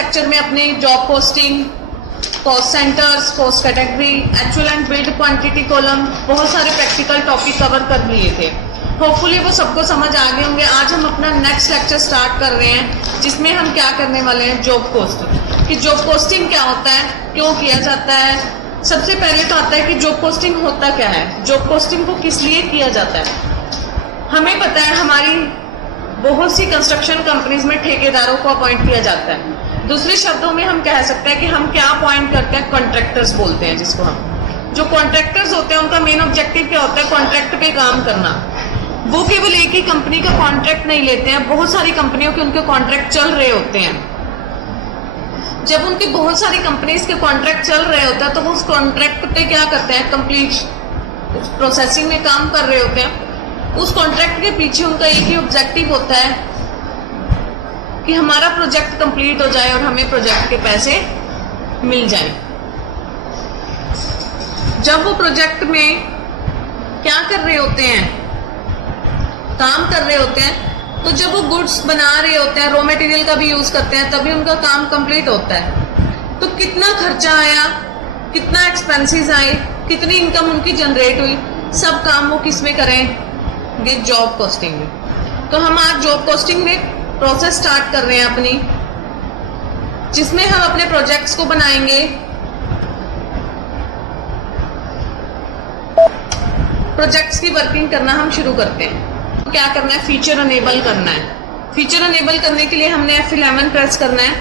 Lecture में अपने job posting, cost centres, cost category, actual and build quantity column, बहुत सारे प्रैक्टिकल टॉपिक कवर कर लिए थे। होपफुली वो सबको समझ आ गए होंगे। आज हम अपना नेक्स्ट लेक्चर स्टार्ट कर रहे हैं, जिसमें हम क्या करने वाले हैं, जॉब पोस्टिंग। कि जॉब पोस्टिंग क्या होता है, क्यों किया जाता है। सबसे पहले तो आता है कि जॉब पोस्टिंग होता क्या है, जॉब पोस्टिंग को किस लिए किया जाता है। हमें पता है हमारी बहुत सी कंस्ट्रक्शन कंपनीज में ठेकेदारों को अपॉइंट किया जाता है। दूसरे शब्दों में हम कह सकते हैं कि हम क्या अपॉइंट करते हैं, कॉन्ट्रैक्टर्स बोलते हैं जिसको हम। जो कॉन्ट्रैक्टर्स होते हैं उनका मेन ऑब्जेक्टिव क्या होता है, कॉन्ट्रैक्ट पे काम करना। वो केवल एक ही कंपनी का कॉन्ट्रैक्ट नहीं लेते हैं, बहुत सारी कंपनियों के उनके कॉन्ट्रैक्ट चल रहे होते हैं। जब उनके बहुत सारी कंपनीज के कॉन्ट्रैक्ट चल रहे होते हैं तो वो उस कॉन्ट्रैक्ट पे क्या करते हैं, कंप्लीट प्रोसेसिंग में काम कर रहे होते हैं। उस कॉन्ट्रैक्ट के पीछे उनका एक ही ऑब्जेक्टिव होता है कि हमारा प्रोजेक्ट कंप्लीट हो जाए और हमें प्रोजेक्ट के पैसे मिल जाएं। जब वो प्रोजेक्ट में क्या कर रहे होते हैं, काम कर रहे होते हैं, तो जब वो गुड्स बना रहे होते हैं, रॉ मटेरियल का भी यूज करते हैं, तभी उनका काम कंप्लीट होता है। तो कितना खर्चा आया, कितना एक्सपेंसेस आए, कितनी इनकम उनकी जनरेट हुई, सब काम वो किस में करें, जॉब कॉस्टिंग में। तो हम आज जॉब कॉस्टिंग में प्रोसेस स्टार्ट कर रहे हैं अपनी, जिसमें हम अपने प्रोजेक्ट्स को बनाएंगे। प्रोजेक्ट्स की वर्किंग करना हम शुरू करते हैं। तो क्या करना है, फीचर अनेबल करना है। फीचर अनेबल करने के लिए हमने F11 प्रेस करना है।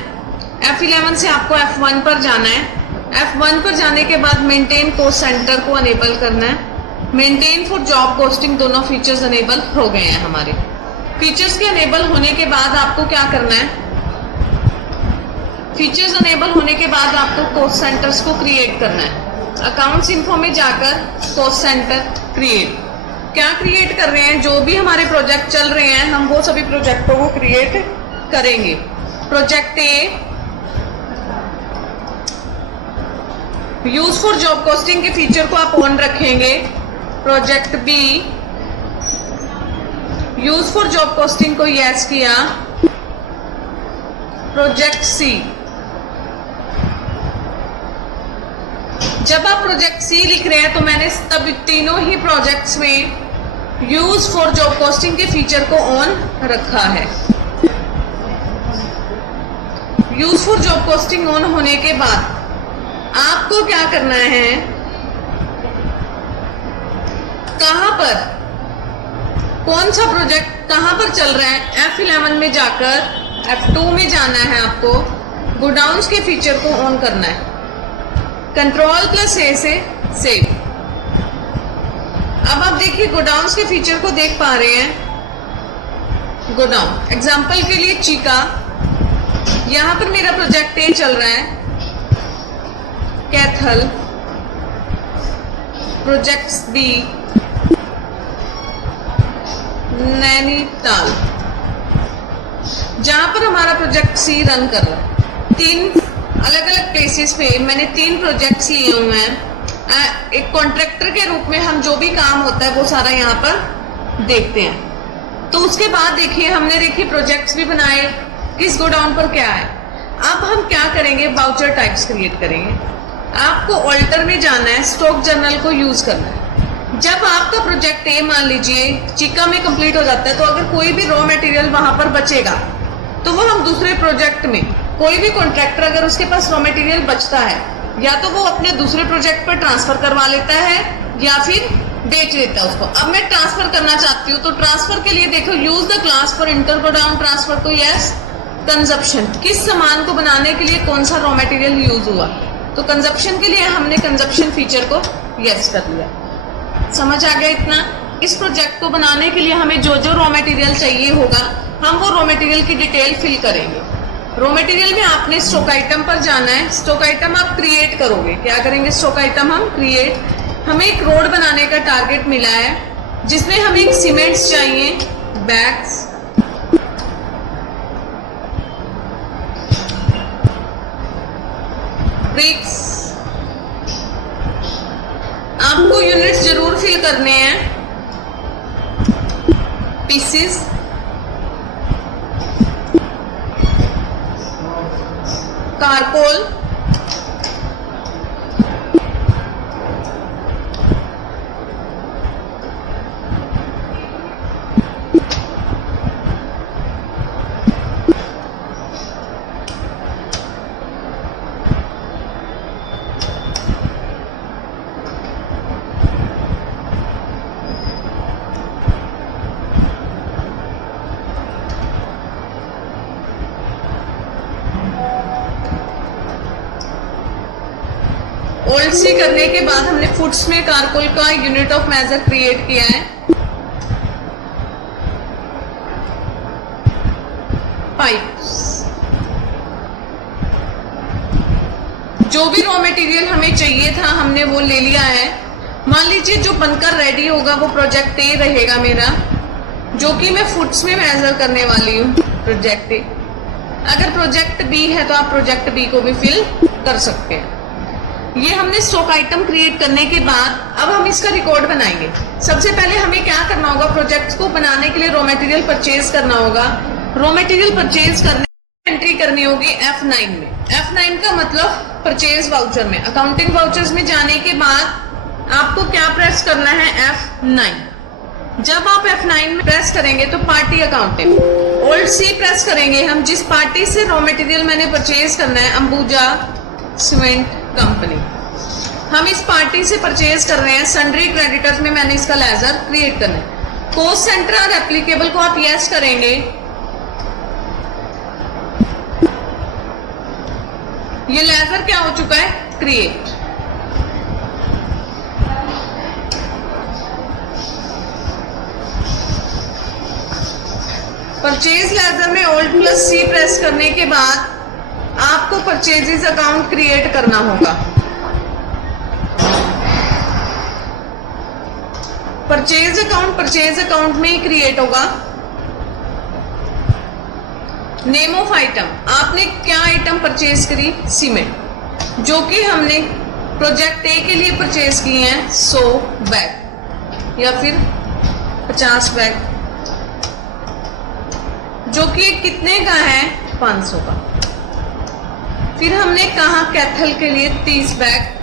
F11 से आपको F1 पर जाना है। F1 पर जाने के बाद मेंटेन कॉस्ट सेंटर को अनेबल करना है। मेंटेन फॉर जॉब कॉस्टिंग दोनों फीचर्स अनेबल हो गए हैं हमारे। फीचर्स के अनेबल होने के बाद आपको क्या करना है, फीचर्स अनेबल होने के बाद आपको कॉस्ट सेंटर्स को क्रिएट करना है। अकाउंट्स इन्फो में जाकर कॉस्ट सेंटर क्रिएट, क्या क्रिएट कर रहे हैं, जो भी हमारे प्रोजेक्ट चल रहे हैं हम वो सभी प्रोजेक्टों को क्रिएट करेंगे। Project A use for job costing के फीचर को आप ऑन रखेंगे। Project B use for job costing को यस किया। प्रोजेक्ट सी, जब आप प्रोजेक्ट सी लिख रहे हैं तो मैंने तब तीनों ही प्रोजेक्ट्स में यूज फॉर जॉब कॉस्टिंग के फीचर को ऑन रखा है। Use for job costing on होने के बाद आपको क्या करना है, कहां पर कौन सा प्रोजेक्ट कहां पर चल रहा है, F11 में जाकर F2 में जाना है। आपको गोडाउन्स के फीचर को ऑन करना है। Ctrl+A से सेव। अब आप देखिए गोडाउन्स के फीचर को देख पा रहे हैं। गोडाउन एग्जांपल के लिए चीका, यहां पर मेरा प्रोजेक्ट ए चल रहा है। कैथल, प्रोजेक्ट्स बी, नैनीताल, जहां पर हमारा प्रोजेक्ट सी रन कर रहा है। तीन अलग अलग प्लेसेस पे मैंने 3 प्रोजेक्ट्स लिए हुए हैं। एक कॉन्ट्रैक्टर के रूप में हम जो भी काम होता है वो सारा यहाँ पर देखते हैं। तो उसके बाद देखिए हमने देखिए प्रोजेक्ट्स भी बनाए, किस गोडाउन पर क्या है। अब हम क्या करेंगे, वाउचर टाइप्स क्रिएट करेंगे। आपको ऑल्टर में जाना है, स्टॉक जर्नल को यूज करना है। जब आपका प्रोजेक्ट ए मान लीजिए चीका में कंप्लीट हो जाता है, तो अगर कोई भी रॉ मटेरियल वहां पर बचेगा तो वो हम दूसरे प्रोजेक्ट में, कोई भी कॉन्ट्रैक्टर अगर उसके पास रॉ मटेरियल बचता है, या तो वो अपने दूसरे प्रोजेक्ट पर ट्रांसफर करवा लेता है या फिर बेच देता है उसको। अब मैं ट्रांसफर करना चाहती हूँ, तो ट्रांसफर के लिए देखो use the class for inter godown transfer को यस। कंजप्शन, किस सामान को बनाने के लिए कौन सा रॉ मटेरियल यूज हुआ, तो कंजप्शन के लिए हमने कंजप्शन फीचर को यस कर लिया। समझ आ गया इतना। इस प्रोजेक्ट को बनाने के लिए हमें जो जो रॉ मटेरियल चाहिए होगा हम वो रॉ मटेरियल की डिटेल फिल करेंगे। रॉ मटेरियल में आपने स्टॉक आइटम पर जाना है। स्टॉक आइटम आप क्रिएट करोगे, क्या करेंगे, स्टॉक आइटम हम क्रिएट। हमें एक रोड बनाने का टारगेट मिला है, जिसमें हमें एक सीमेंट्स चाहिए, बैग्स, ब्रिक्स। आपको यूनिट्स जरूर फिल करने हैं। पीसेस, कारकोल, ओल्ड सी करने के बाद हमने फुट्स में कारकोल का यूनिट ऑफ मेजर क्रिएट किया है। पाइप्स, जो भी रॉ मटेरियल हमें चाहिए था हमने वो ले लिया है। मान लीजिए जो बनकर रेडी होगा वो प्रोजेक्ट ए रहेगा मेरा, जो कि मैं फुट्स में मेजर करने वाली हूँ प्रोजेक्ट ए। अगर प्रोजेक्ट बी है तो आप प्रोजेक्ट बी को भी फिल कर सकते हैं। ये हमने स्टॉक आइटम क्रिएट करने के बाद अब हम इसका रिकॉर्ड बनाएंगे। सबसे पहले हमें क्या करना होगा, प्रोजेक्ट को बनाने के लिए रॉ मटेरियल परचेज करना होगा। रॉ मटेरियल परचेज करने एंट्री करनी होगी F9 में। F9 का मतलब परचेज वाउचर में। अकाउंटिंग वाउचर्स में जाने के बाद आपको क्या प्रेस करना है, F9। जब आप F9 में प्रेस करेंगे तो पार्टी अकाउंटिंग, ओल्ड सी प्रेस करेंगे हम। जिस पार्टी से रॉ मटेरियल मैंने परचेज करना है, अंबुजा सीमेंट कंपनी, हम इस पार्टी से परचेज कर रहे हैं। सन्ड्री क्रेडिटर्स में मैंने इसका लेजर क्रिएट करना है। कॉस्ट सेंटर और एप्लीकेबल को आप यस करेंगे। ये लेजर क्या हो चुका है, क्रिएट। परचेज लेजर में ओल्ड प्लस सी प्रेस करने के बाद आपको परचेजेस अकाउंट क्रिएट करना होगा। परचेज अकाउंट में ही क्रिएट होगा। नेम ऑफ आइटम, आपने क्या आइटम परचेज करी, सीमेंट, जो कि हमने प्रोजेक्ट ए के लिए परचेज किए हैं 100 बैग या फिर 50 बैग, जो कि कितने का है, 500 का। फिर हमने कहा कैथल के लिए 30 बैग,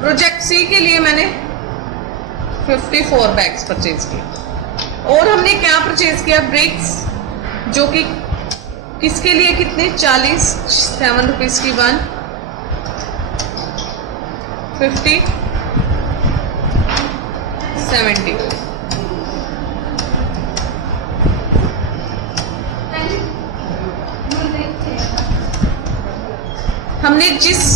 प्रोजेक्ट सी के लिए मैंने 54 बैग्स परचेज किए। और हमने क्या परचेज किया, ब्रिक्स, जो कि किसके लिए, कितने, 40, 7 रुपीज की 1, 50, 70। हमने जिस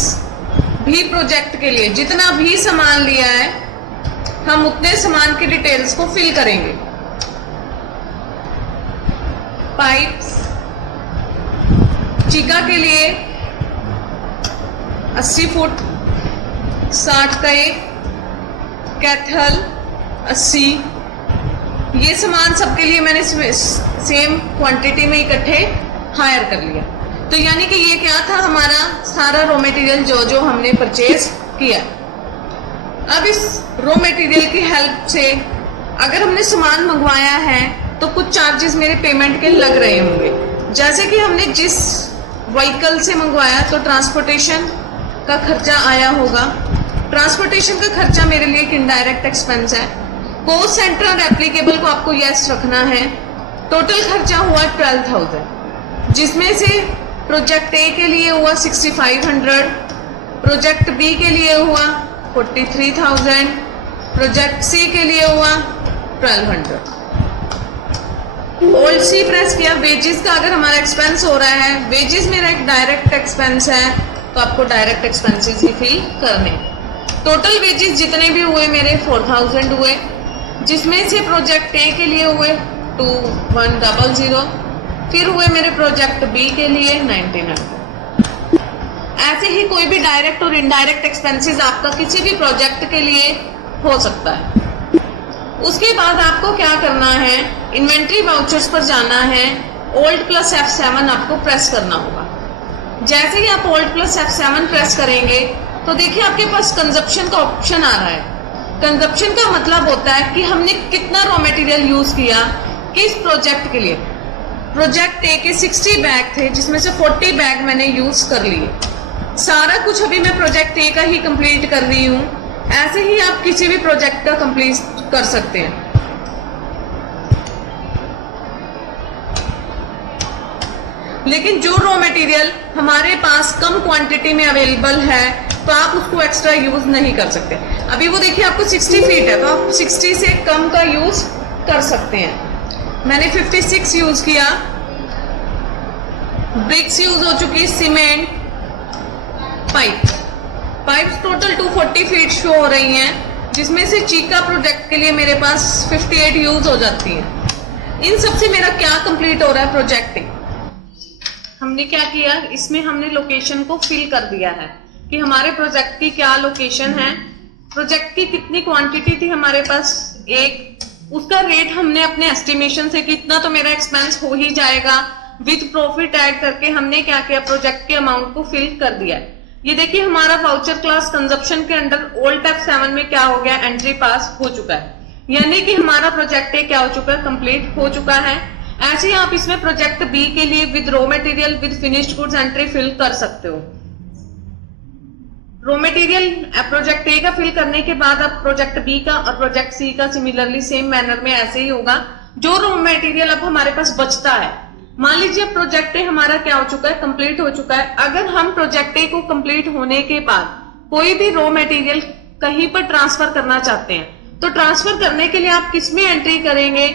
भी प्रोजेक्ट के लिए जितना भी सामान लिया है, हम उतने सामान की डिटेल्स को फिल करेंगे। पाइप्स, चीका के लिए 80 फुट 60 का एक, कैथल 80, ये सामान सबके लिए मैंने सेम क्वांटिटी में इकट्ठे हायर कर लिया। तो यानी कि ये क्या था, हमारा सारा रॉ मटेरियल जो जो हमने परचेज किया। अब इस रॉ मटेरियल की हेल्प से अगर हमने सामान मंगवाया है तो कुछ चार्जेस मेरे पेमेंट के लग रहे होंगे। जैसे कि हमने जिस व्हीकल से मंगवाया तो ट्रांसपोर्टेशन का खर्चा आया होगा। ट्रांसपोर्टेशन का खर्चा मेरे लिए एक इनडायरेक्ट एक्सपेंस है। कॉस्ट सेंटर और एप्लीकेबल को आपको यस रखना है। टोटल खर्चा हुआ 12,000, जिसमें से प्रोजेक्ट ए के लिए हुआ 6,500, प्रोजेक्ट बी के लिए हुआ 43,000, प्रोजेक्ट सी के लिए हुआ 1,200। ओल्ड सी प्रेस किया। वेजेस का अगर हमारा एक्सपेंस हो रहा है, वेजेस मेरा एक डायरेक्ट एक्सपेंस है, तो आपको डायरेक्ट एक्सपेंसेस ही फिल करने। टोटल वेजेस जितने भी हुए मेरे 4,000 हुए, जिसमें से प्रोजेक्ट ए के लिए हुए 2,100, फिर हुए मेरे प्रोजेक्ट बी के लिए 1,900। ऐसे ही कोई भी डायरेक्ट और इनडायरेक्ट एक्सपेंसेस आपका किसी भी प्रोजेक्ट के लिए हो सकता है। उसके बाद आपको क्या करना है, इन्वेंट्री वाउचर्स पर जाना है। ओल्ड प्लस F7 आपको प्रेस करना होगा। जैसे ही आप ओल्ड प्लस F7 प्रेस करेंगे तो देखिए आपके पास कंजप्शन का ऑप्शन आ रहा है। कंजप्शन का मतलब होता है कि हमने कितना रॉ मटेरियल यूज किया किस प्रोजेक्ट के लिए। प्रोजेक्ट ए के 60 बैग थे, जिसमें से 40 बैग मैंने यूज कर लिए। सारा कुछ अभी मैं प्रोजेक्ट ए का ही कंप्लीट कर रही हूँ। ऐसे ही आप किसी भी प्रोजेक्ट का कंप्लीट कर सकते हैं। लेकिन जो रॉ मटेरियल हमारे पास कम क्वांटिटी में अवेलेबल है तो आप उसको एक्स्ट्रा यूज नहीं कर सकते। अभी वो देखिए आपको 60 फीट है तो आप 60 से कम का यूज कर सकते हैं। मैंने 56 यूज किया। ब्रिक्स यूज हो चुकी, cement, pipes total 240 feet show हो रही हैं, जिसमें से चीका प्रोजेक्ट के लिए मेरे पास 58 यूज हो जाती है। इन सबसे मेरा क्या कंप्लीट हो रहा है प्रोजेक्ट। हमने क्या किया, इसमें हमने लोकेशन को फिल कर दिया है कि हमारे प्रोजेक्ट की क्या लोकेशन है, प्रोजेक्ट की कितनी क्वांटिटी थी हमारे पास, एक उसका रेट हमने अपने एस्टिमेशन से कितना तो मेरा एक्सपेंस हो ही जाएगा, विद प्रॉफिट ऐड करके हमने क्या किया, प्रोजेक्ट के अमाउंट को फिल कर दिया है। ये देखिए हमारा वाउचर क्लास कंजप्शन के अंडर ओल्ड टाइप 7 में क्या हो गया, एंट्री पास हो चुका है, यानी कि हमारा प्रोजेक्ट ए क्या हो चुका है, कंप्लीट हो चुका है। ऐसे ही आप इसमें प्रोजेक्ट बी के लिए with raw material with finished goods entry fill कर सकते हो। रॉ मटेरियल प्रोजेक्ट ए का फिल करने के बाद अब प्रोजेक्ट बी का और प्रोजेक्ट सी का सिमिलरली सेम मैनर में ऐसे ही होगा। जो रॉ मटेरियल अब हमारे पास बचता है, मान लीजिए प्रोजेक्ट ए हमारा क्या हो चुका है, कंप्लीट हो चुका है। अगर हम प्रोजेक्ट ए को कंप्लीट होने के बाद कोई भी रॉ मटेरियल कहीं पर ट्रांसफर करना चाहते हैं तो ट्रांसफर करने के लिए आप किसमें एंट्री करेंगे,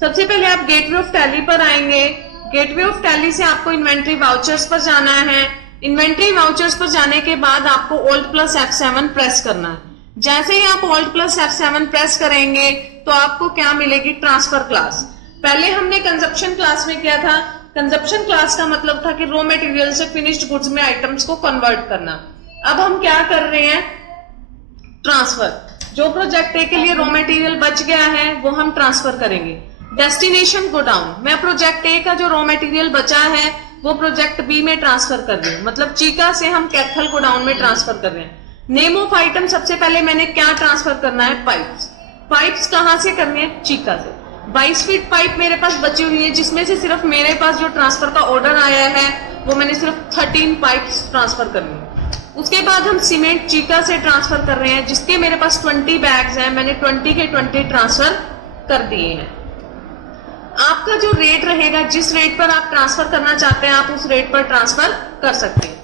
सबसे पहले आप गेटवे ऑफ टैली पर आएंगे। गेटवे ऑफ टैली से आपको इन्वेंट्री वाउचर्स पर जाना है। इन्वेंट्री वाउचर्स पर जाने के बाद आपको Alt + F7 प्रेस करना है। जैसे ही आप Alt + F7 प्रेस करेंगे तो आपको क्या मिलेगी, ट्रांसफर क्लास। पहले हमने कंजप्शन क्लास में किया था। कंजप्शन क्लास का मतलब था कि रॉ मटेरियल से फिनिश्ड गुड्स में आइटम्स को कन्वर्ट करना। अब हम क्या कर रहे हैं, ट्रांसफर। जो प्रोजेक्ट ए के लिए रॉ मटेरियल बच गया है वो हम ट्रांसफर करेंगे। डेस्टिनेशन गोडाउन, मैं प्रोजेक्ट ए का जो रॉ मटेरियल बचा है वो प्रोजेक्ट बी में ट्रांसफर कर रही हूँ, मतलब चीका से हम कैथल गोडाउन में ट्रांसफर कर रहे हैं। नेम ऑफ आइटम, सबसे पहले मैंने क्या ट्रांसफर करना है, पाइप्स कहां से करनी है, चीका से। 22 फीट पाइप मेरे पास बची हुई है, जिसमें से सिर्फ मेरे पास जो ट्रांसफर का ऑर्डर आया है वो मैंने सिर्फ 13 पाइप्स ट्रांसफर करनी है। उसके बाद हम सीमेंट चीका से ट्रांसफर कर रहे हैं, जिसके मेरे पास 20 बैग्स हैं, मैंने 20 के 20 ट्रांसफर कर दिए हैं। आपका जो रेट रहेगा, जिस रेट पर आप ट्रांसफर करना चाहते हैं आप उस रेट पर ट्रांसफर कर सकते हैं।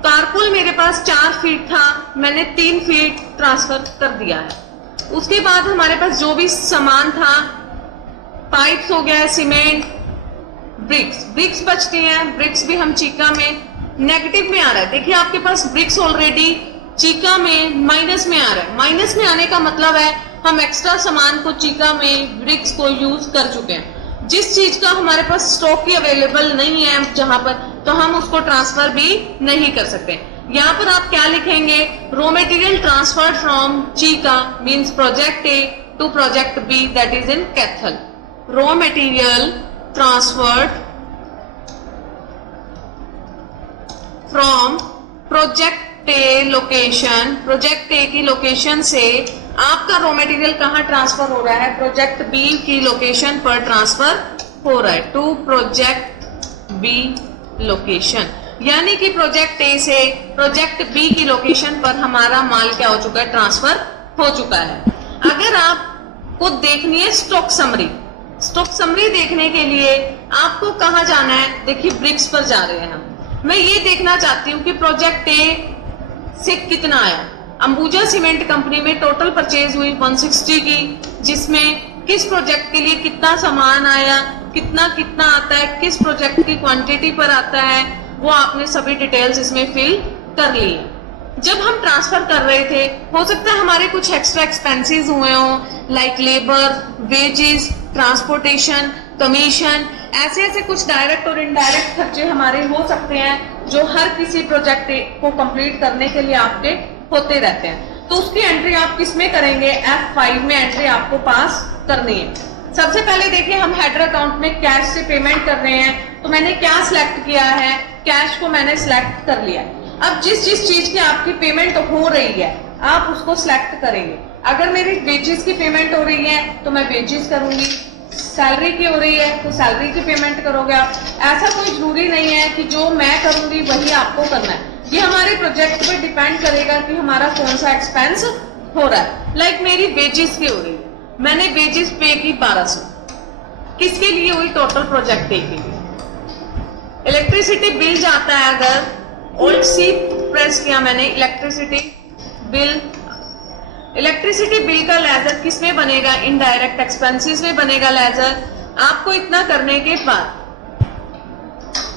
कारपुल मेरे पास 4 फीट था, मैंने 3 फीट ट्रांसफर कर दिया है। उसके बाद हमारे पास जो भी सामान था, पाइप्स हो गया, सीमेंट, ब्रिक्स बचती हैं, ब्रिक्स भी हम चीका में नेगेटिव में आ रहा है। देखिए आपके पास ब्रिक्स ऑलरेडी चीका में माइनस में आ रहा है। माइनस में आने का मतलब है हम एक्स्ट्रा सामान को चीका में ब्रिक्स को यूज कर चुके हैं। जिस चीज का हमारे पास स्टॉक ही अवेलेबल नहीं है जहां पर, तो हम उसको ट्रांसफर भी नहीं कर सकते। यहाँ पर आप क्या लिखेंगे, रॉ मटेरियल ट्रांसफर्ड फ्रॉम चीका means project A to project B that is in Kaithal. Raw material transferred from project A location, project A की लोकेशन से आपका रॉ मटेरियल कहाँ ट्रांसफर हो रहा है, प्रोजेक्ट बी की लोकेशन पर ट्रांसफर हो रहा है, टू प्रोजेक्ट बी लोकेशन। यानी कि प्रोजेक्ट ए से प्रोजेक्ट बी की लोकेशन पर हमारा माल क्या हो चुका है, ट्रांसफर हो चुका है। अगर आपको देखनी है स्टॉक समरी, स्टॉक समरी देखने के लिए आपको कहाँ जाना है, देखिए ब्रिक्स पर जा रहे हैं हम। मैं ये देखना चाहती हूँ कि प्रोजेक्ट ए से कितना आया। अंबुजा सीमेंट कंपनी में टोटल परचेज हुई 160 की, जिसमें किस प्रोजेक्ट के लिए कितना सामान आया, कितना कितना आता है, किस प्रोजेक्ट की क्वांटिटी पर आता है, वो आपने सभी डिटेल्स इसमें फिल कर ली। जब हम ट्रांसफर कर रहे थे, हो सकता है हमारे कुछ एक्स्ट्रा एक्सपेंसेस हुए हो, like labour, wages, transportation, commission, ऐसे कुछ डायरेक्ट और इनडायरेक्ट खर्चे हमारे हो सकते हैं जो हर किसी प्रोजेक्ट को कंप्लीट करने के लिए आपके होते रहते हैं। तो उसकी एंट्री आप किसमें करेंगे, F5 में एंट्री आपको पास करनी है। सबसे पहले देखिए हम हेडर अकाउंट में कैश से पेमेंट कर रहे हैं, तो मैंने क्या सिलेक्ट किया है, कैश को मैंने सिलेक्ट कर लिया। अब जिस चीज की आपकी पेमेंट हो रही है आप उसको सिलेक्ट करेंगे। अगर मेरी वेजेस की पेमेंट हो रही है तो मैं वेजेस करूंगी, सैलरी की हो रही है तो सैलरी की पेमेंट करोगे आप। ऐसा कोई जरूरी नहीं है कि जो मैं करूंगी वही आपको करना है। ये हमारे प्रोजेक्ट पर डिपेंड करेगा कि हमारा कौन सा एक्सपेंस हो रहा है। लाइक मेरी वेजेस की हो रही है, मैंने वेजेस पे की 1200, किसके लिए हुई? टोटल प्रोजेक्ट ए के लिए। इलेक्ट्रिसिटी बिल जाता है, अगर ओल्ड सी प्रेस किया मैंने, इलेक्ट्रिसिटी बिल का लेजर किस में बनेगा? इनडायरेक्ट एक्सपेंसेस में बनेगा लेजर। आपको इतना करने के बाद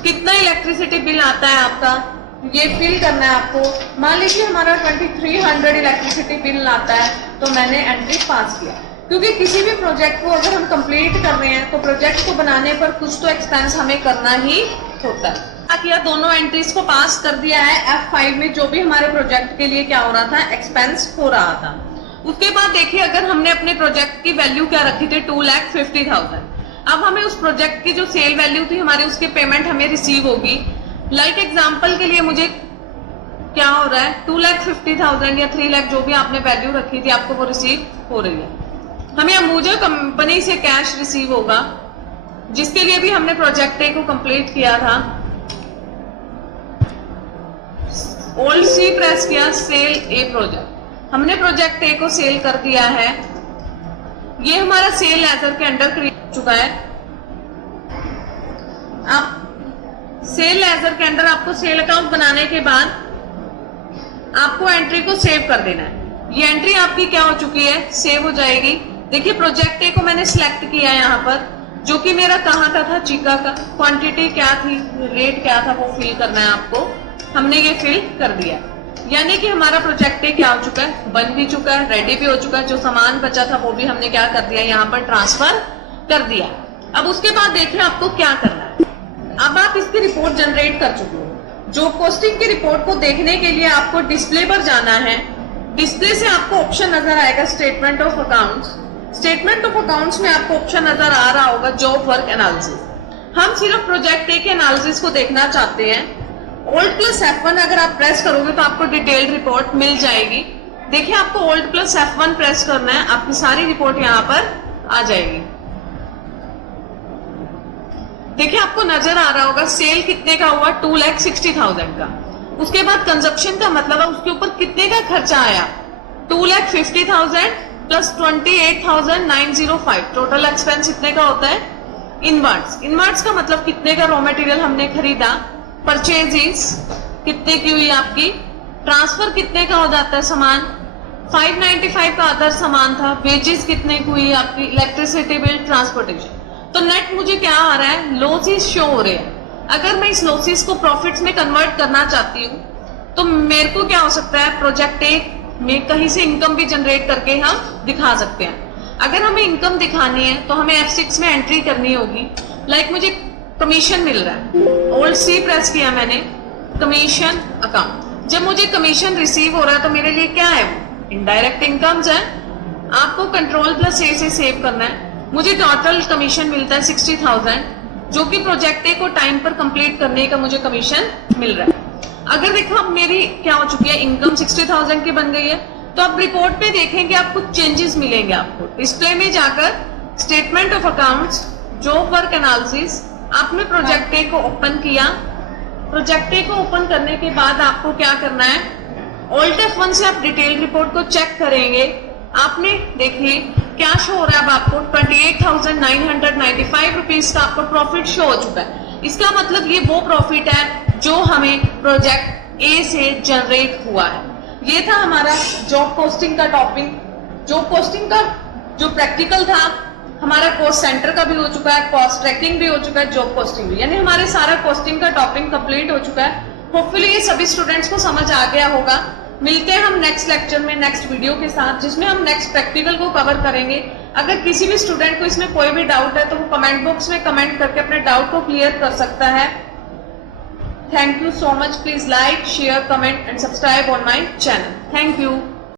कितना इलेक्ट्रिसिटी बिल आता है आपका, ये फिल करना है आपको। मान लीजिए हमारा 2300 इलेक्ट्रिसिटी बिल आता है, तो मैंने एंट्री पास किया, क्योंकि किसी भी प्रोजेक्ट को अगर हम कंप्लीट कर रहे हैं तो प्रोजेक्ट को बनाने पर कुछ तो एक्सपेंस हमें करना ही होता है। किया, दोनों एंट्रीज को पास कर दिया है। F5 में जो भी हमारे प्रोजेक्ट के लिए क्या हो रहा था, एक्सपेंस हो रहा था। उसके बाद देखिए, अगर हमने अपने प्रोजेक्ट की वैल्यू क्या रखी थी, 2,50,000। अब हमें उस प्रोजेक्ट की जो सेल वैल्यू थी हमारी, उसकी पेमेंट हमें रिसीव होगी। लाइक एग्जाम्पल के लिए मुझे क्या हो रहा है, 2,50,000 या 3 लाख जो भी आपने वैल्यू रखी थी, आपको वो रिसीव हो रही है। हमें अम्बुजा कंपनी से कैश रिसीव होगा, जिसके लिए भी हमने प्रोजेक्ट ए को कंप्लीट किया था। ओल्ड सी प्रेस किया, सेल ए प्रोजेक्ट, हमने प्रोजेक्ट ए को सेल कर दिया है। ये हमारा सेल लेजर के अंडर क्रिएट हो चुका है। आप सेल लेजर के अंदर आपको सेल अकाउंट बनाने के बाद आपको एंट्री को सेव कर देना है। ये एंट्री आपकी क्या हो चुकी है, सेव हो जाएगी। देखिए प्रोजेक्ट ए को मैंने सिलेक्ट किया है यहाँ पर, जो कि मेरा कहाँ का था, चीका का। क्वांटिटी क्या थी, रेट क्या था, वो फिल करना है आपको। हमने ये फिल कर दिया, यानी कि हमारा प्रोजेक्ट ए क्या हो चुका है, बन भी चुका है, रेडी भी हो चुका है। जो सामान बचा था वो भी हमने क्या कर दिया, यहाँ पर ट्रांसफर कर दिया। अब उसके बाद देखिए आपको क्या करना है। अब आप इसकी रिपोर्ट जनरेट कर चुके हो। जॉब पोस्टिंग की रिपोर्ट को देखने के लिए आपको डिस्प्ले पर जाना है। डिस्प्ले से आपको ऑप्शन नजर आएगा statement of accounts. Statement of accounts में आपको ऑप्शन नजर आ रहा होगा जॉब वर्क एनालिसिस। हम सिर्फ प्रोजेक्ट ए के एनालिसिस को देखना चाहते हैं। Alt+F1 अगर आप प्रेस करोगे तो आपको डिटेल्ड रिपोर्ट मिल जाएगी। देखिए आपको Alt+F1 प्रेस करना है, आपकी सारी रिपोर्ट यहाँ पर आ जाएगी। देखिए आपको नजर आ रहा होगा सेल कितने का हुआ, 2,60,000 का। उसके बाद कंजप्शन का मतलब है उसके ऊपर कितने का खर्चा आया, 2,50,000 प्लस 28,905। टोटल एक्सपेंस इतने का होता है। इनवर्ड्स का मतलब कितने का रॉ मटेरियल हमने खरीदा। परचेजेस कितने की हुई आपकी। ट्रांसफर कितने का हो जाता है सामान, 595 का अदर सामान था। वेजेस कितने की हुई आपकी, इलेक्ट्रिसिटी बिल, ट्रांसपोर्टेशन। तो नेट मुझे क्या आ रहा है, लॉसेस शो हो रहे हैं। अगर मैं इस लॉसेस को प्रॉफिट्स में कन्वर्ट करना चाहती हूँ तो मेरे को क्या हो सकता है, प्रोजेक्ट ए में कहीं से इनकम भी जनरेट करके हम दिखा सकते हैं। अगर हमें इनकम दिखानी है तो हमें F6 में एंट्री करनी होगी। लाइक मुझे कमीशन मिल रहा है, ओल्ड सी प्रेस किया मैंने, कमीशन अकाउंट। जब मुझे कमीशन रिसीव हो रहा है तो मेरे लिए क्या है, वो इनडायरेक्ट इनकम्स है। आपको Ctrl+A से सेव करना है। मुझे टोटल कमीशन मिलता है 60,000, जो कि प्रोजेक्ट ए को टाइम पर कंप्लीट करने का मुझे कमीशन मिल रहा है। अगर देखो अब मेरी क्या हो चुकी है, इनकम 60,000 की बन गई है। तो अब रिपोर्ट पे देखेंगे आप कुछ चेंजेस मिलेंगे आपको। डिस्प्ले में जाकर statement of accounts, job work analysis, आपने प्रोजेक्ट ए को ओपन किया। प्रोजेक्ट ए को ओपन करने के बाद आपको क्या करना है, Alt+F1 से आप डिटेल रिपोर्ट को चेक करेंगे। आपने देखिए क्या शो हो रहा है, अब आपको 28,995 रुपीज का आपको प्रॉफिट शो हो चुका है। इसका मतलब ये वो प्रॉफिट है जो हमें प्रोजेक्ट ए से जनरेट हुआ है। ये था हमारा जॉब पोस्टिंग का टॉपिक। जॉब पोस्टिंग का जो प्रैक्टिकल था हमारा कॉस्ट सेंटर का भी हो चुका है, कॉस्ट ट्रैकिंग भी हो चुका है, जॉब पोस्टिंग भी, यानी हमारे सारा कॉस्टिंग का टॉपिक कंप्लीट हो चुका है। होपफुली ये सभी स्टूडेंट्स को समझ आ गया होगा। मिलते हैं हम नेक्स्ट लेक्चर में नेक्स्ट वीडियो के साथ, जिसमें हम नेक्स्ट प्रैक्टिकल को कवर करेंगे। अगर किसी भी स्टूडेंट को इसमें कोई भी डाउट है तो वो कमेंट बॉक्स में कमेंट करके अपने डाउट को क्लियर कर सकता है। Thank you so much. Please like, share, comment and subscribe on my channel. Thank you.